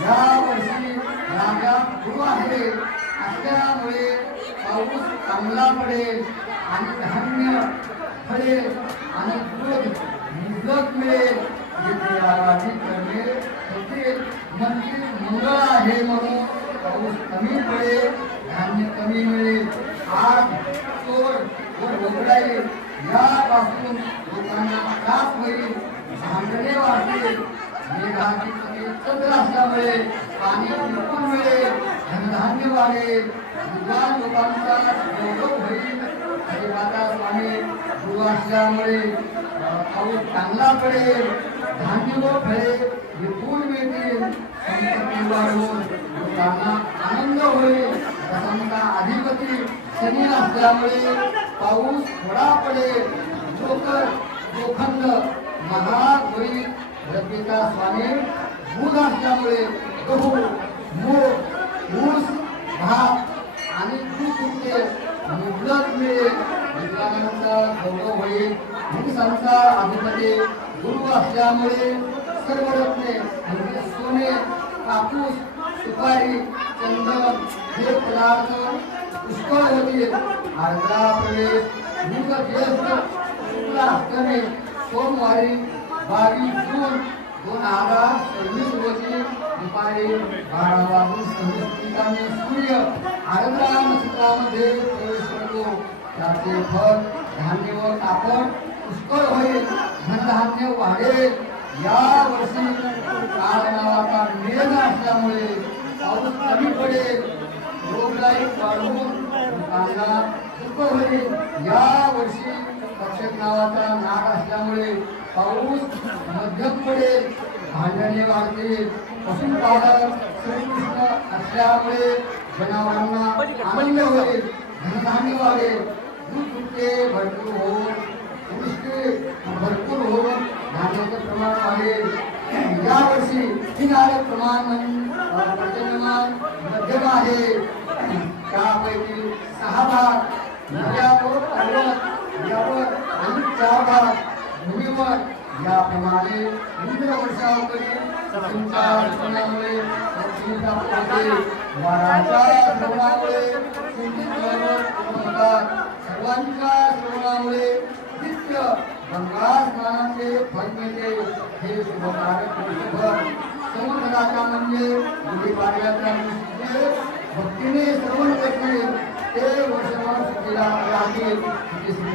या वर्षी राजा गुरु आहे असल्यामुळे पाऊस चांगला पडेल आणि धान्य फळेल आणि दूध मुबलक मिळेल. येथे आराधी करणे होतील. म्हणजे मंगळ आहे म्हणून पाऊस कमी पडेल, धान्य कमी मिळेल. आग चोर व वगळाईल यापासून लोकांना त्रास होईल, भांडणे वाढतील. मेघाची चंद्र असल्यामुळे पाणी विपुल मिळेल, धनधान्य वाढेल. विद्वान लोकांचा गौरव होईल. हरिपादा स्वामी गुरु असल्यामुळे पाऊस चांगला पडेल, धान्य व फळे विपुल मिळतील. संपत्ती वाढून लोकांना आनंद होईल. प्रसन्नता अधिपती शनी असल्यामुळे पाऊस थोडा पडेल. लोखंड महाग होईल. रब्बीचा स्वामी बुध असल्यामुळे गहू, मूग, ऊस, भात आणि दूध पिके मुबलक मिळेल. विद्वानांचा गौरव होईल. हिंसांचा अधिपती गुरु असल्यामुळे सर्व रत्ने म्हणजे सोने, कापूस, सुपारी, चंदन हे पदार्थ पुष्कळ होतील. आर्द्रा प्रवेश मृग ज्येष्ठ शुक्ल अष्टमी सोमवारी 22 जून 2026 रोजी दुपारी 12:26 सूर्य आर्द्रा नक्षत्रामध्ये प्रवेश करतो. त्याचे फळ धान्य व कापड पुष्कळ होईल. धनधान्य वाढेल. या वर्षी काळ नावाचा मेघ असल्यामुळे पाऊस कमी पडेल. रोगराई वाढवून लोकांना दुःख होईल. या वर्षी पक्षक नावाचा नाग असल्यामुळे पाऊस मध्यम पडेल, भांडणे वाढतील. पशुपालक श्रीकृष्ण असल्यामुळे जनावरांना आनंद होईल, धनधान्य वाढेल. दूध दुभते भरपूर होऊन वृष्टी भरपूर होऊन धान्याचं प्रमाण वाढेल. यावर्षी किनारे प्रमाण पर्जन्यमान मध्यम आहे. त्यापैकी 6 भाग नद्यावर, पर्वत यावर आणि 4 भाग भूमीवर याप्रमाणे इंद्र वर्षाव करील. तुमच्या श्रवणामुळे लक्ष्मीचा होते. वाराच्या श्रवणामुळे सर्वांच्या श्रवणामुळे नित्य गंगा स्नानाचे फल मिळते. हे शुभकारक संवत्सराचा म्हणजे गुढीपाडव्याचा भक्तीने श्रवण करते ते वर्षभर सुखीला राहतील. श्री